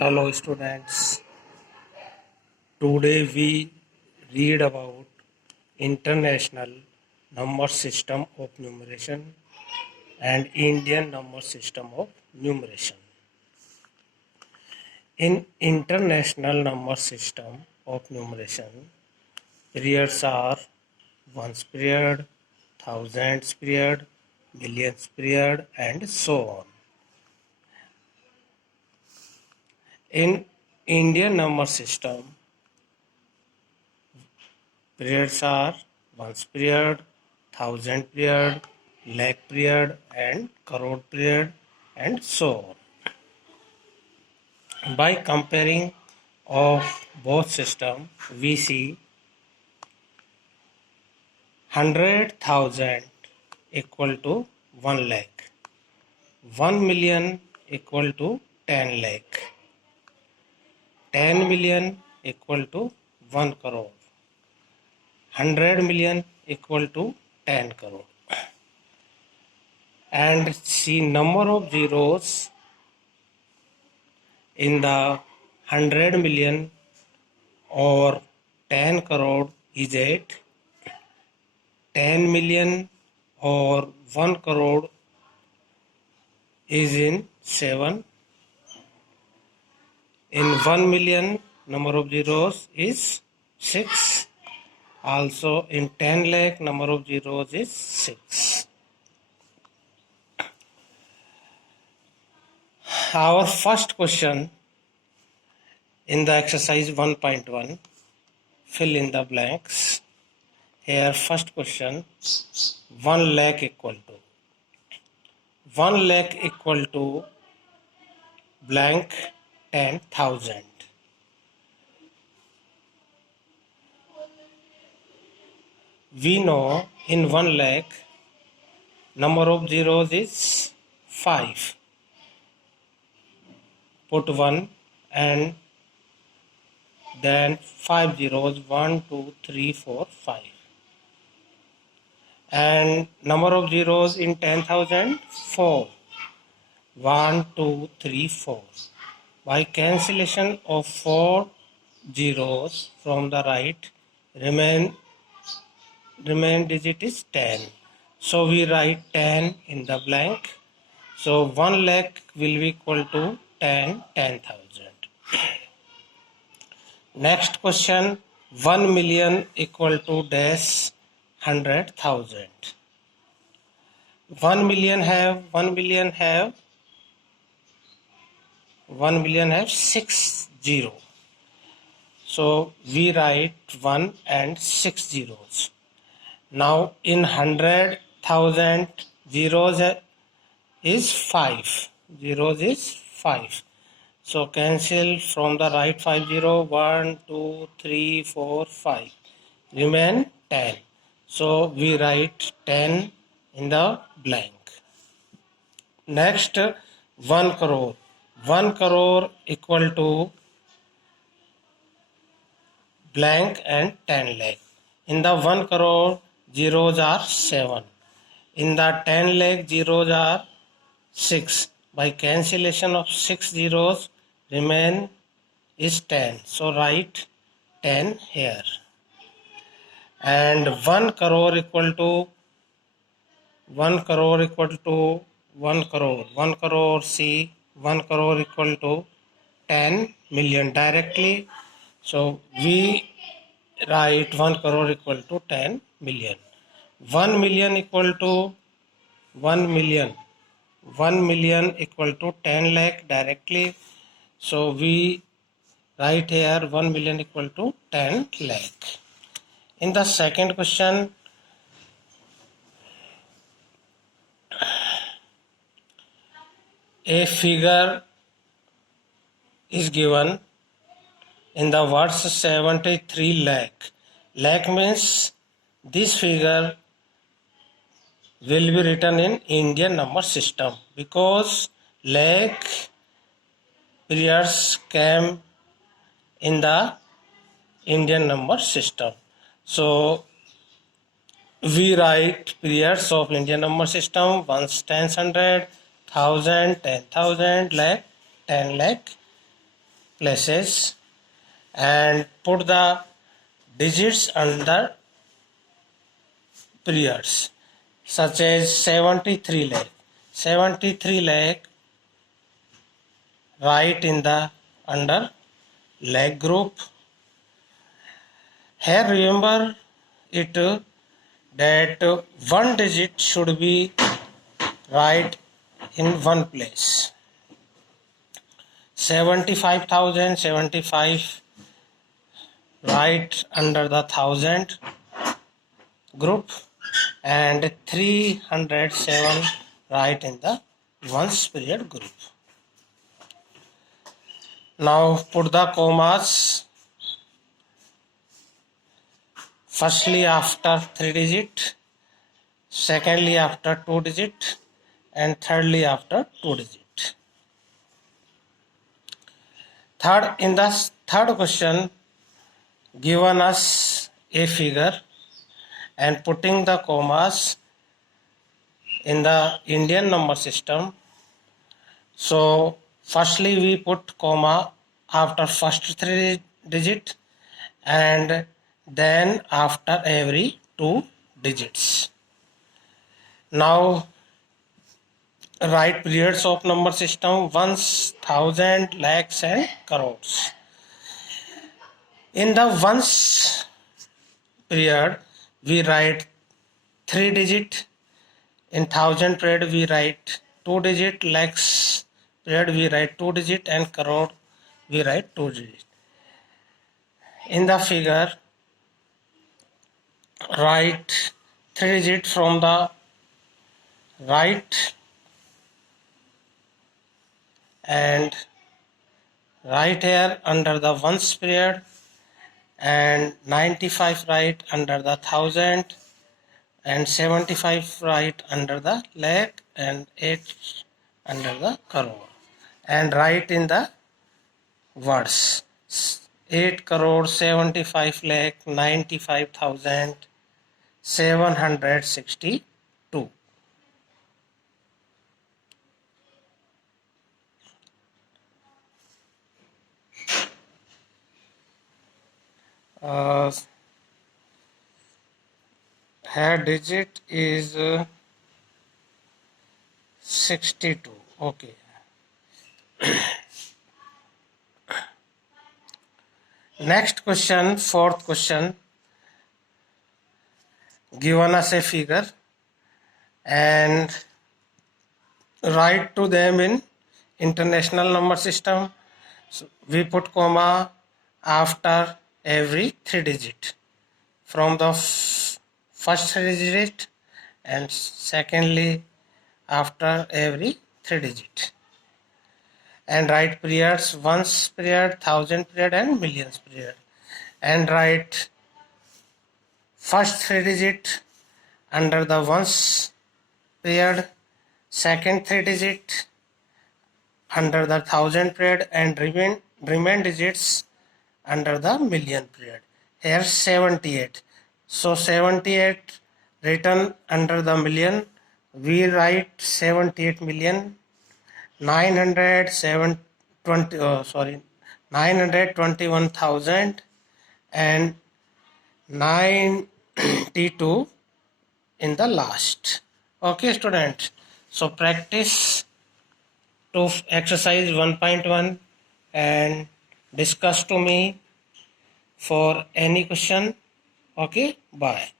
Hello students, today we read about International Number System of Numeration and Indian Number System of Numeration. In International Number System of Numeration, periods are ones period, thousands period, millions period and so on. In Indian number system, periods are ones period, thousand period, lakh period and crore period and so on. By comparing of both systems, we see 100,000 equal to 1 lakh, 1 million equal to 10 lakh, 10 million equal to 1 crore, 100 million equal to 10 crore. And see number of zeros in the 100 million or 10 crore is 8, 10 million or 1 crore is in 7, in 1 million number of zeros is 6, also in 10 lakh number of zeros is 6. Our first question in the exercise 1.1, fill in the blanks. Here first question, 1 lakh equal to 1 lakh equal to blank 10,000. We know in 1 lakh number of zeros is 5. Put 1 and then 5 zeros, 1, 2, 3, 4, 5. And number of zeros in 10,000, 4. 1, 2, 3, 4. By cancellation of 4 zeros from the right, remain digit is 10. So we write 10 in the blank. So 1 lakh will be equal to 10,000. Next question, 1 million equal to dash 100,000. 1 million have 6 zero. So we write 1 and 6 zeros. Now in 100,000 zeros is 5. Zeros is 5. So cancel from the right 5 0. 1, 2, 3, 4, 5. Remain 10. So we write 10 in the blank. Next 1 crore. 1 crore equal to blank and 10 lakh. In the 1 crore zeros are 7. In the 10 lakh zeros are 6. By cancellation of 6 zeros remain is 10. So write 10 here. And 1 crore equal to 1 crore equal to 1 crore. 1 crore see 1 crore equal to 10 million directly. So we write 1 crore equal to 10 million. 1 million equal to 1 million. 1 million equal to 10 lakh directly. So we write here 1 million equal to 10 lakh. In the second question, a figure is given in the words 73 lakh. Lakh means this figure will be written in Indian number system because lakh periods came in the Indian number system. So we write periods of Indian number system ones, tens, 100, 1,000, 10,000, lakh, 10 lakh. places and put the digits under periods, such as 73 lakh. 73 lakh, write in the under lakh group. Here remember it that one digit should be right in one place. 75,075 right under the thousand group, and 307 right in the ones period group. Now put the commas firstly after 3 digit, secondly after 2 digit, and thirdly after 2 digit. Third, in the third question, given us a figure and putting the commas in the Indian number system. So firstly we put comma after first 3 digit and then after every 2 digits. Now write periods of number system: ones, thousand, lakhs and crores. In the ones period we write 3 digit, in thousand period we write 2 digit, lakhs period we write 2 digit, and crore we write 2 digit. In the figure, write 3 digit from the right and right here under the ones period, and 95 right under the thousand, and 75 right under the lakh, and 8 under the crore, and write in the words: 8 crore 75 lakh 95,762. Here digit is 62. Okay. Next question, fourth question. Given us a figure and write to them in international number system. So we put comma after every 3 digit from the first 3 digit, and secondly after every 3 digit, and write periods: ones period, thousand period, and millions period, and write first 3 digit under the ones period, second 3 digit under the thousand period, and remain digits under the million period. Here 78. So 78 written under the million, we write 78 million 921,000 and 92 in the last. Okay students, so practice to exercise 1.1 and discuss to me for any question. Okay, bye.